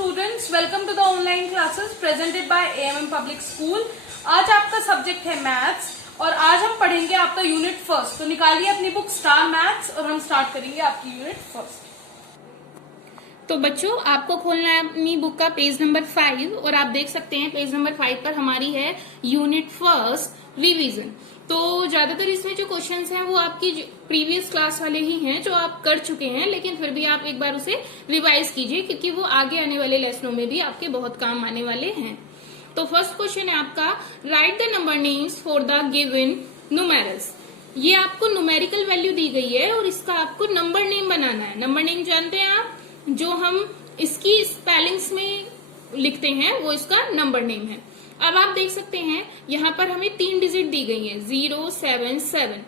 Students, welcome to the online classes presented by AMM public school. आज आपका subject है maths और आज हम पढ़ेंगे आपका यूनिट फर्स्ट। तो निकालिए अपनी बुक स्टार मैथ्स और हम स्टार्ट करेंगे आपकी यूनिट फर्स्ट। तो बच्चों, आपको खोलना है अपनी बुक का पेज नंबर 5 और आप देख सकते हैं पेज नंबर 5 पर हमारी है यूनिट फर्स्ट रिवीजन। तो ज्यादातर इसमें जो क्वेश्चंस हैं वो आपकी प्रीवियस क्लास वाले ही हैं जो आप कर चुके हैं, लेकिन फिर भी आप एक बार उसे रिवाइज कीजिए क्योंकि वो आगे आने वाले लेसनों में भी आपके बहुत काम आने वाले हैं। तो फर्स्ट क्वेश्चन है आपका, right the number names for the given numerals. ये आपको न्यूमेरिकल वैल्यू दी गई है और इसका आपको नंबर नेम बनाना है। नंबर नेम जानते हैं आप, जो हम इसकी स्पेलिंग्स में लिखते हैं वो इसका नंबर नेम है। अब आप देख सकते हैं यहाँ पर हमें 3 डिजिट दी गई है 0, 7, 7।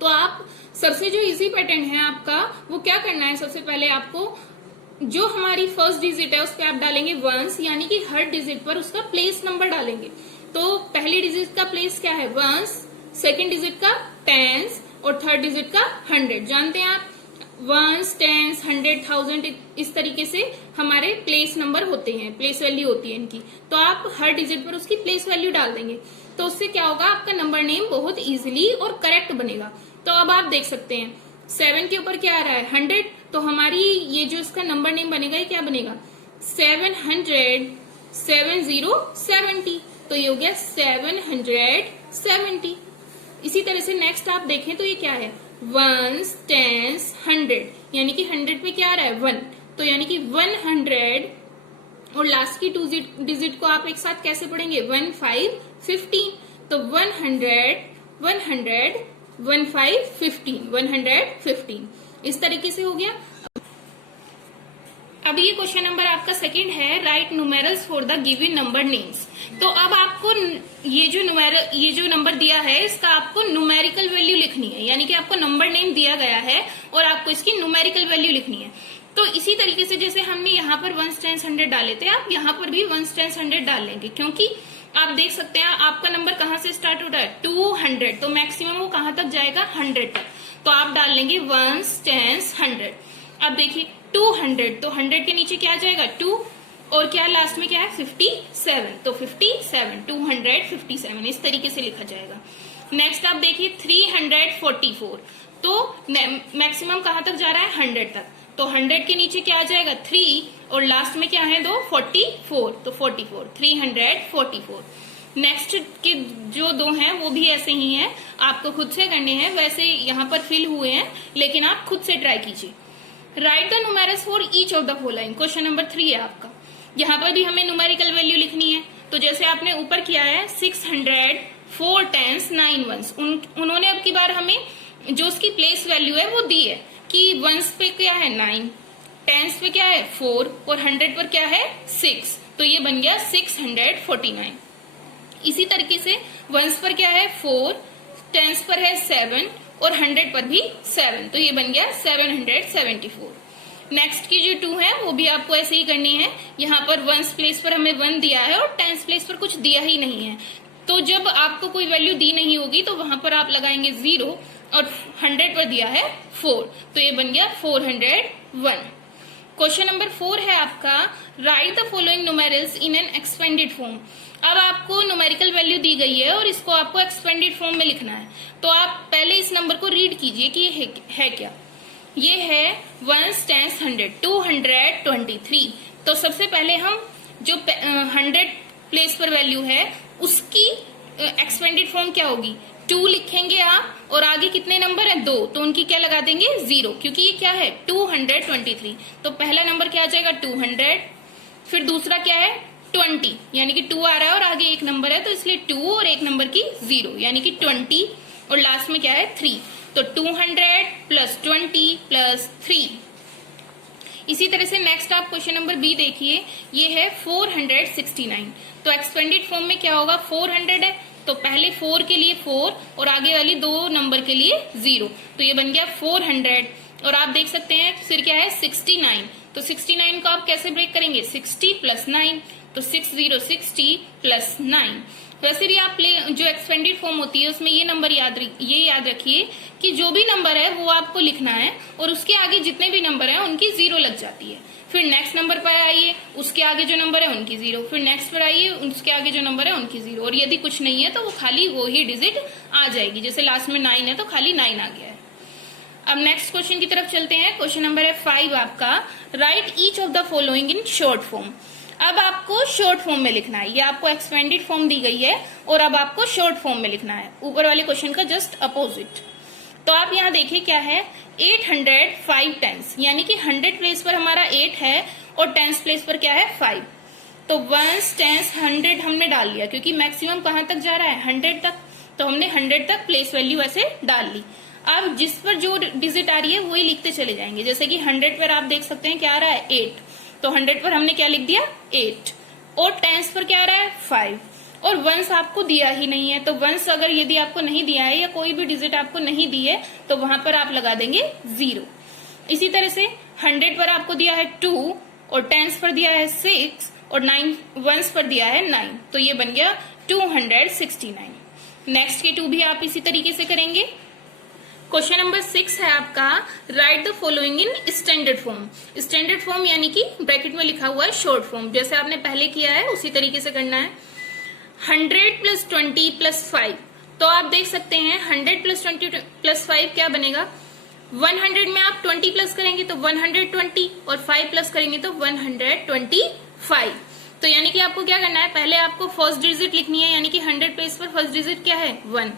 तो आप सबसे जो इजी पैटर्न है आपका वो क्या करना है, सबसे पहले आपको जो हमारी फर्स्ट डिजिट है उस पर आप डालेंगे 1, यानी कि हर डिजिट पर उसका प्लेस नंबर डालेंगे। तो पहली डिजिट का प्लेस क्या है 1, सेकेंड डिजिट का 10 और थर्ड डिजिट का 100। जानते हैं आप 1, 10, 100, 1000 इस तरीके से हमारे प्लेस नंबर होते हैं, प्लेस वैल्यू होती है इनकी। तो आप हर डिजिट पर उसकी प्लेस वैल्यू डाल देंगे तो उससे क्या होगा, आपका नंबर नेम बहुत इजीली और करेक्ट बनेगा। तो अब आप देख सकते हैं 7 के ऊपर क्या आ रहा है 100, तो हमारी ये जो इसका नंबर नेम बनेगा ये क्या बनेगा 700, 70, 70। तो ये हो गया 770। इसी तरह से नेक्स्ट आप देखें तो ये क्या है 1, 10, 100, यानी कि 100 पे क्या आ रहा है 1, तो यानी कि 100 और लास्ट की 2 डिजिट को आप एक साथ कैसे पढ़ेंगे 1, 5, 15। तो 100, 100, 1, 5, 15, 115 इस तरीके से हो गया। अब ये क्वेश्चन नंबर आपका सेकंड है, right numerals for the given number names. तो अब आपको ये जो नंबर दिया है इसका आपको न्यूमेरिकल वैल्यू लिखनी है, यानी कि आपको नंबर नेम दिया गया है और आपको इसकी न्यूमेरिकल वैल्यू लिखनी है। तो इसी तरीके से जैसे हमने यहाँ पर 1, 10, 100 डाले थे, आप यहाँ पर भी 1, 10, 100 डाल लेंगे, क्योंकि आप देख सकते हैं आपका नंबर कहाँ से स्टार्ट होता है 200, तो मैक्सिमम वो कहाँ तक जाएगा 100 तक। तो आप डाल लेंगे 1, 10, 100। अब देखिए 200, तो 100 के नीचे क्या जाएगा 2 और क्या लास्ट में क्या है 57, तो 57, 257 इस तरीके से लिखा जाएगा। नेक्स्ट आप देखिए 344, तो मैक्सिमम कहाँ तक जा रहा है 100 तक, तो 100 के नीचे क्या आ जाएगा 3 और लास्ट में क्या है 2 44, तो 44, 344। नेक्स्ट के जो 2 हैं वो भी ऐसे ही हैं, आपको खुद से करने हैं, वैसे यहाँ पर फिल हुए हैं लेकिन आप खुद से ट्राई कीजिए। Right the numerals for each of the following, question number 3 है आपका। यहाँ पर भी हमें न्यूमेरिकल वैल्यू लिखनी है। तो जैसे आपने ऊपर किया है 600, 4 10s, 9 1s, उन्होंने अब की बार हमें जो उसकी प्लेस वैल्यू है वो दी है कि 1s पे क्या है 9, 10s पे क्या है 4 और 100 पर क्या है 6, तो ये बन गया 649। इसी तरीके से 1s पर क्या है 4, 10s पर है 7 और 100 पर भी 7, तो ये बन गया 774। नेक्स्ट की जो 2 है वो भी आपको ऐसे ही करनी है। यहाँ पर 1s प्लेस पर हमें 1 दिया है और 10s प्लेस पर कुछ दिया ही नहीं है, तो जब आपको कोई वैल्यू दी नहीं होगी तो वहां पर आप लगाएंगे 0 और 100 पर दिया है 4, तो ये बन गया 401। क्वेश्चन नंबर 4 है आपका, right the following numerals in an expanded form. अब आपको न्यूमेरिकल वैल्यू दी गई है और इसको आपको एक्सपेंडेड फॉर्म में लिखना है। तो आप पहले इस नंबर को रीड कीजिए कि ये है क्या। ये है 1, 10, 100, 223। तो सबसे पहले हम जो 100 प्लेस पर वैल्यू है उसकी एक्सपेंडेड फॉर्म क्या होगी 2 लिखेंगे आप और आगे कितने नंबर है 2, तो उनकी क्या लगा देंगे 0, क्योंकि ये क्या है 223। तो पहला नंबर क्या आ जाएगा 200, फिर दूसरा क्या है 20, यानी कि 2 आ रहा है और आगे एक नंबर है तो इसलिए 2 और एक नंबर की 0, यानी कि 20 और लास्ट में क्या है 3, तो 200 प्लस 20 प्लस 3। इसी तरह से नेक्स्ट आप क्वेश्चन नंबर बी देखिए, ये है 469। तो एक्सपेंडेड फॉर्म में क्या होगा 400 है तो पहले 4 के लिए 4 और आगे वाली 2 नंबर के लिए 0, तो ये बन गया 400। और आप देख सकते हैं फिर क्या है 69, तो 69 को आप कैसे ब्रेक करेंगे 60 प्लस 9, तो 60 60 प्लस 9। वैसे भी आप जो एक्सपेंडेड फॉर्म होती है उसमें ये नंबर ये याद रखिए कि जो भी नंबर है वो आपको लिखना है और उसके आगे जितने भी नंबर हैं उनकी 0 लग जाती है। फिर नेक्स्ट नंबर पर आइए, उसके आगे जो नंबर है उनकी 0, फिर नेक्स्ट पर आइए, उसके आगे जो नंबर है उनकी 0, और यदि कुछ नहीं है तो वो खाली वो ही डिजिट आ जाएगी। जैसे लास्ट में 9 है तो खाली 9 आ गया है। अब नेक्स्ट क्वेश्चन की तरफ चलते हैं। क्वेश्चन नंबर है 5 आपका, right each of the following in short form. अब आपको शॉर्ट फॉर्म में लिखना है। ये आपको एक्सपेंडेड फॉर्म दी गई है और अब आपको शॉर्ट फॉर्म में लिखना है, ऊपर वाले क्वेश्चन का जस्ट अपोजिट। तो आप यहाँ देखिए क्या है, 805 टेंस, यानी कि 100 प्लेस पर हमारा 8 है और टेंस प्लेस पर क्या है 5। तो वंस टेंस 100 हमने डाल लिया, क्योंकि मैक्सिमम कहाँ तक जा रहा है 100 तक, तो हमने 100 तक प्लेस वैल्यू ऐसे डाल ली। अब जिस पर जो डिजिट आ रही है वही लिखते चले जाएंगे। जैसे कि 100 पर आप देख सकते हैं क्या आ रहा है 8, तो 100 पर हमने क्या लिख दिया 8, और टेंस पर क्या आ रहा है 5, और वंस आपको दिया ही नहीं है। तो वंस अगर यदि आपको नहीं दिया है या कोई भी डिजिट आपको नहीं दी है तो वहां पर आप लगा देंगे 0। इसी तरह से 100 पर आपको दिया है 2 और टेंस पर दिया है 6 और 9 वंस पर दिया है 9, तो ये बन गया 269। नेक्स्ट के 2 भी आप इसी तरीके से करेंगे। क्वेश्चन नंबर 6 है आपका, right the following in standard form. Standard form यानी कि ब्रैकेट में लिखा हुआ है शॉर्ट फॉर्म, जैसे आपने पहले किया है उसी तरीके से करना है। 100 + 20 + 5, तो आप देख सकते हैं 100 + 20 + 5 क्या बनेगा। 100 में आप 20 प्लस करेंगे तो 120 और 5 प्लस करेंगे तो 125। तो यानी कि आपको क्या करना है, पहले आपको फर्स्ट डिजिट लिखनी है, यानी कि 100 प्लेस पर फर्स्ट डिजिट क्या है 1,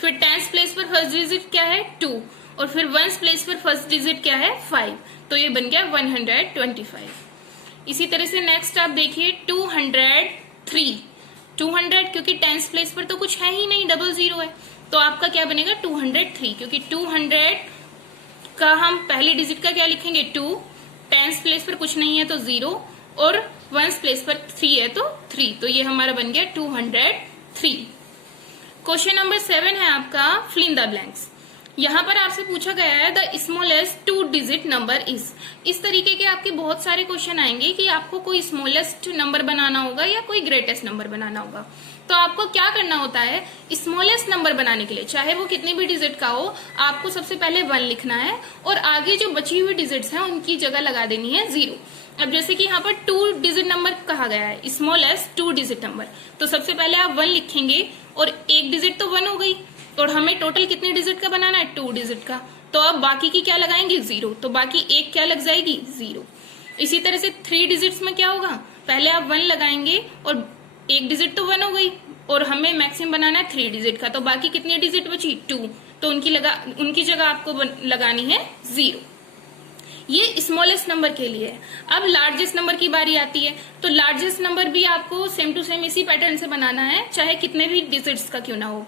फिर टेंस प्लेस पर फर्स्ट डिजिट क्या है 2, और फिर वंस प्लेस पर फर्स्ट डिजिट क्या है 5, तो ये बन गया 125। इसी तरह से नेक्स्ट आप देखिए 203, 200 क्योंकि टेंस प्लेस पर तो कुछ है ही नहीं, डबल 0 है, तो आपका क्या बनेगा 203, क्योंकि 200 का हम पहली डिजिट का क्या लिखेंगे 2, टेंस प्लेस पर कुछ नहीं है तो 0, और वंस प्लेस पर 3 है तो 3, तो ये हमारा बन गया 203। क्वेश्चन नंबर 7 है आपका, फिल इन द ब्लैंक्स। यहाँ पर आपसे पूछा गया है the smallest 2 digit number is. इस तरीके के आपके बहुत सारे क्वेश्चन आएंगे कि आपको कोई स्मॉलेस्ट नंबर बनाना होगा या कोई ग्रेटेस्ट नंबर बनाना होगा। तो आपको क्या करना होता है, स्मॉलेस्ट नंबर बनाने के लिए चाहे वो कितनी भी डिजिट का हो, आपको सबसे पहले 1 लिखना है और आगे जो बची हुई डिजिट्स हैं उनकी जगह लगा देनी है 0। अब जैसे कि यहाँ पर 2 डिजिट नंबर कहा गया है, स्मॉलेस्ट 2 डिजिट नंबर, तो सबसे पहले आप 1 लिखेंगे और एक डिजिट तो 1 हो गई, और हमें टोटल कितने डिजिट का बनाना है 2 डिजिट का, तो अब बाकी की क्या लगाएंगे 0, तो बाकी एक क्या लग जाएगी 0। इसी तरह से 3 डिजिट्स में क्या होगा, पहले आप 1 लगाएंगे और एक डिजिट तो 1 हो गई, और हमें मैक्सिमम बनाना है 3 डिजिट का, तो बाकी कितनी डिजिट बची 2, तो उनकी जगह आपको लगानी है 0। ये स्मॉलेस्ट नंबर के लिए है। अब लार्जेस्ट नंबर की बारी आती है, तो लार्जेस्ट नंबर भी आपको सेम टू सेम इसी पैटर्न से बनाना है, चाहे कितने भी डिजिट्स का क्यों ना हो।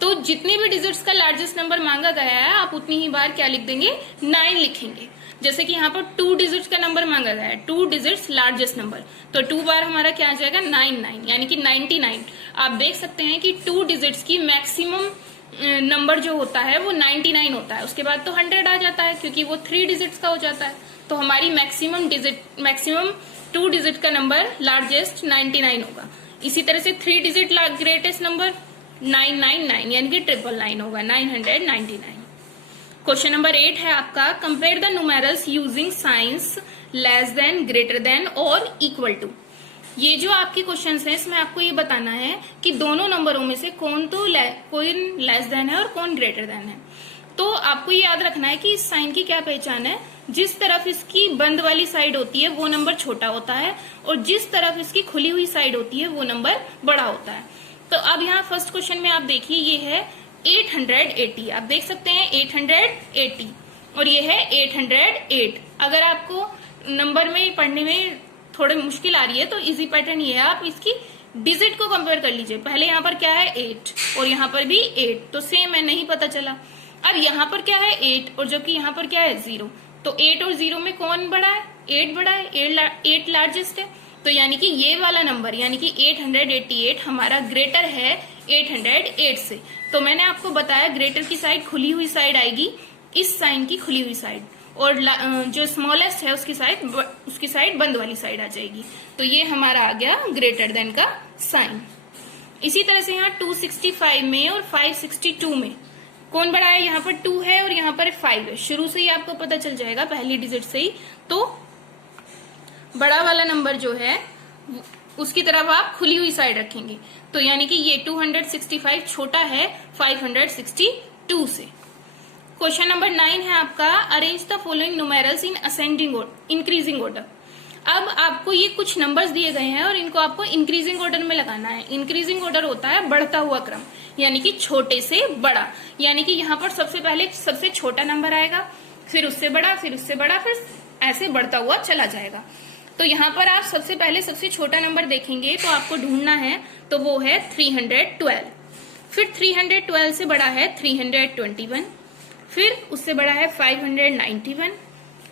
तो जितने भी डिजिट्स का लार्जेस्ट नंबर मांगा गया है आप उतनी ही बार क्या लिख देंगे 9 लिखेंगे। जैसे कि यहाँ पर 2 डिजिट्स का नंबर मांगा गया है, 2 डिजिट्स लार्जेस्ट नंबर, तो 2 बार हमारा क्या आ जाएगा 99, यानी कि 99। आप देख सकते हैं कि 2 डिजिट्स की मैक्सिमम नंबर जो होता है वो 99 होता है, उसके बाद तो 100 आ जाता है क्योंकि वो 3 डिजिट्स का हो जाता है। तो हमारी मैक्सिमम 2 डिजिट का नंबर लार्जेस्ट 99 होगा। इसी तरह से 3 डिजिट ग्रेटेस्ट नंबर 999, यानी कि 999 होगा, 999। क्वेश्चन नंबर 8 है आपका, compare the numerals using science less than, greater than और इक्वल टू। ये जो आपके क्वेश्चंस हैं इसमें आपको ये बताना है कि दोनों नंबरों में से कौन लेस देन है और कौन ग्रेटर देन है। तो आपको ये याद रखना है कि इस साइन की क्या पहचान है, जिस तरफ इसकी बंद वाली साइड होती है वो नंबर छोटा होता है, और जिस तरफ इसकी खुली हुई साइड होती है वो नंबर बड़ा होता है। तो अब यहाँ फर्स्ट क्वेश्चन में आप देखिए ये है 880, आप देख सकते हैं 880, और ये है 808। अगर आपको नंबर में पढ़ने में थोड़ी मुश्किल आ रही है तो इजी पैटर्न ये है, आप इसकी डिजिट को कंपेयर कर लीजिए। पहले यहाँ पर क्या है 8 और यहाँ पर भी 8, तो सेम है, नहीं पता चला। अब यहाँ पर क्या है 8 और जबकि यहाँ पर क्या है 0, तो 8 और 0 में कौन बड़ा है, 8 बड़ा है, 8 लार्जेस्ट है, तो यानी कि ये वाला नंबर यानी कि 888 हमारा ग्रेटर है 808 से। तो मैंने आपको बताया ग्रेटर की साइड खुली हुई साइड आएगी, इस साइन की खुली हुई साइड, और जो स्मॉलेस्ट है उसकी साइड बंद वाली साइड आ जाएगी। तो ये हमारा आ गया ग्रेटर देन का साइन। इसी तरह से यहाँ 265 में और 562 में कौन बड़ा है? यहाँ पर 2 है और यहाँ पर 5 है। शुरू से ही आपको पता चल जाएगा, पहली डिजिट से ही। तो बड़ा वाला नंबर जो है उसकी तरफ आप खुली हुई साइड रखेंगे। तो यानी कि ये 265 छोटा है 562 से। क्वेश्चन नंबर 9 है आपका, arrange the following numerals in ascending increasing order. अब आपको ये कुछ नंबर्स दिए गए हैं और इनको आपको इंक्रीजिंग ऑर्डर में लगाना है। इंक्रीजिंग ऑर्डर होता है बढ़ता हुआ क्रम, यानी कि छोटे से बड़ा। यानी कि यहाँ पर सबसे पहले सबसे छोटा नंबर आएगा, फिर उससे बड़ा, फिर उससे बड़ा, फिर ऐसे बढ़ता हुआ चला जाएगा। तो यहाँ पर आप सबसे पहले सबसे छोटा नंबर देखेंगे तो आपको ढूंढना है, तो वो है 312। फिर 312 से बड़ा है 321, फिर उससे बड़ा है 591,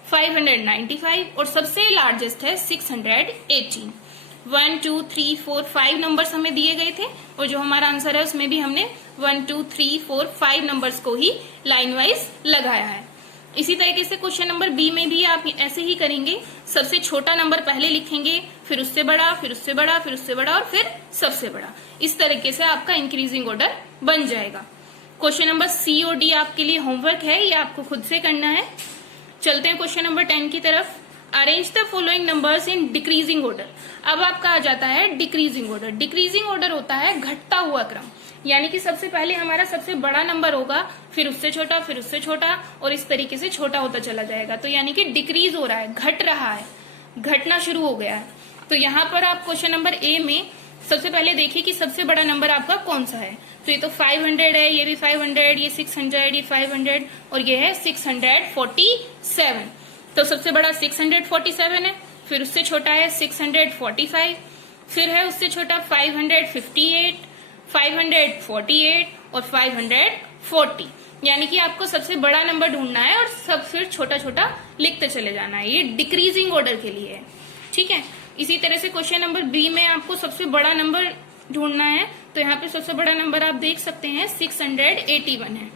595 और सबसे लार्जेस्ट है 618। 1 2 3 4 5 नंबर्स हमें दिए गए थे और जो हमारा आंसर है उसमें भी हमने 1 2 3 4 5 नंबर्स को ही लाइन वाइज लगाया है। इसी तरीके से क्वेश्चन नंबर बी में भी आप ऐसे ही करेंगे। सबसे छोटा नंबर पहले लिखेंगे, फिर उससे बड़ा, फिर उससे बड़ा, फिर उससे बड़ा और फिर सबसे बड़ा। इस तरीके से आपका इंक्रीजिंग ऑर्डर बन जाएगा। क्वेश्चन नंबर सी और डी आपके लिए होमवर्क है, ये आपको खुद से करना है। चलते हैं क्वेश्चन नंबर 10 की तरफ। Arrange the following numbers in decreasing order. अब आपका आ जाता है डिक्रीजिंग ऑर्डर। डिक्रीजिंग ऑर्डर होता है घटता हुआ क्रम, यानी कि सबसे पहले हमारा सबसे बड़ा नंबर होगा, फिर उससे छोटा, फिर उससे छोटा और इस तरीके से छोटा होता चला जाएगा। तो यानी कि डिक्रीज हो रहा है, घट रहा है, घटना शुरू हो गया है। तो यहाँ पर आप क्वेश्चन नंबर ए में सबसे पहले देखिए कि सबसे बड़ा नंबर आपका कौन सा है। तो ये तो 500 है, ये भी 500, ये 600, ये 500 और ये है 647। तो सबसे बड़ा 647 है, फिर उससे छोटा है 645, फिर है उससे छोटा 558, 548 और 540। यानी कि आपको सबसे बड़ा नंबर ढूंढना है और सब फिर छोटा छोटा लिखते चले जाना है। ये डिक्रीजिंग ऑर्डर के लिए है, ठीक है। इसी तरह से क्वेश्चन नंबर बी में आपको सबसे बड़ा नंबर ढूंढना है। तो यहाँ पे सबसे बड़ा नंबर आप देख सकते हैं 681 है,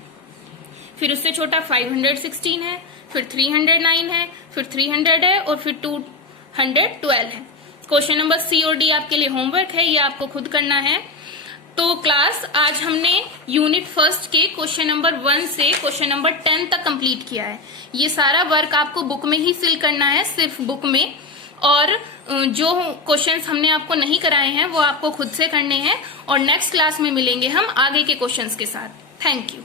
फिर उससे छोटा 516 है, फिर 309 है, फिर 300 है और फिर 212 है। क्वेश्चन नंबर सी और डी आपके लिए होमवर्क है, ये आपको खुद करना है। तो क्लास आज हमने यूनिट फर्स्ट के क्वेश्चन नंबर 1 से क्वेश्चन नंबर 10 तक कंप्लीट किया है। ये सारा वर्क आपको बुक में ही फिल करना है, सिर्फ बुक में। और जो क्वेश्चंस हमने आपको नहीं कराए हैं वो आपको खुद से करने हैं और नेक्स्ट क्लास में मिलेंगे हम आगे के क्वेश्चंस के साथ। Thank you.